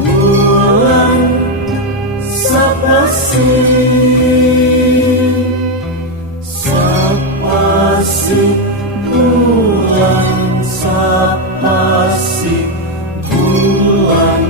bulan sapasi bulan sapasi bulan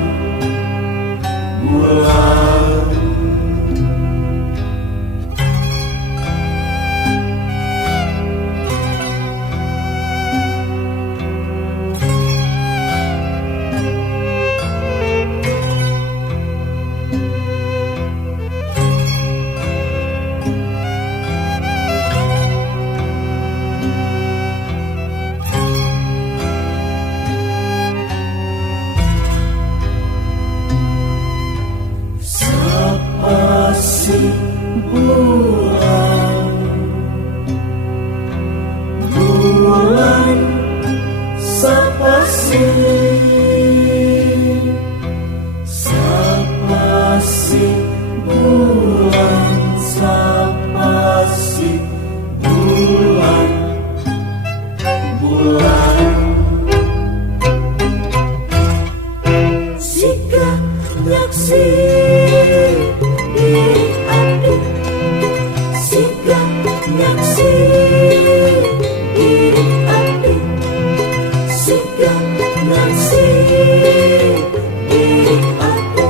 bulan sapasi bulan sapasi bulan Sika nyaksi diri abdi Sika nyaksi diri abdi Sika nyaksi diri abdi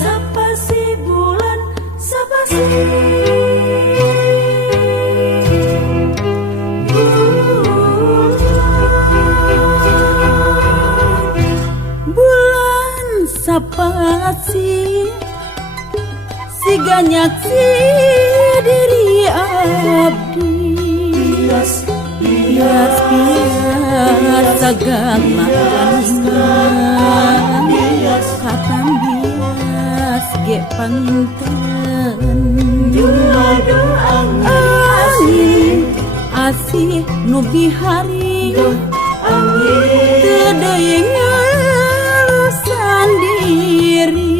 Sapasi bulan sapasi sapasi siga nyaksi diri abdi bias sagala bias katam bias ge panginten angin asih nu bihari teu deui sendiri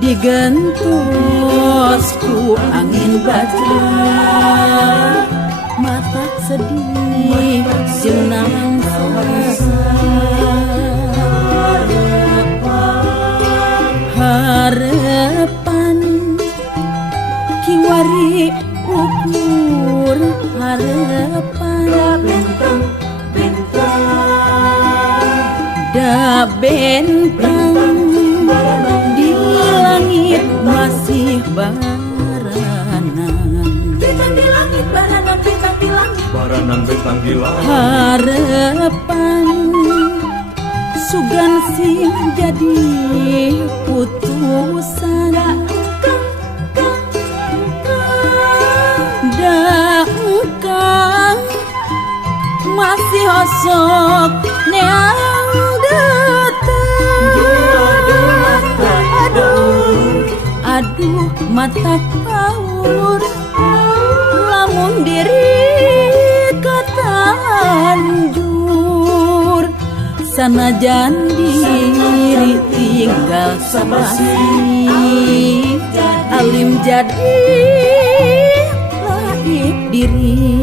digentos ku angin bajra mata sedih jenang harapan kiwari ukur harapan da bentang di langit masih baranan bintang di langit baranan bintang di langit baranan bintang di langit harapan sugan sing jadi putusan da engkang masih osok neang aduh mata kaur lamun diri katanjur sanajan diri tinggal sabasi alim jadi laik diri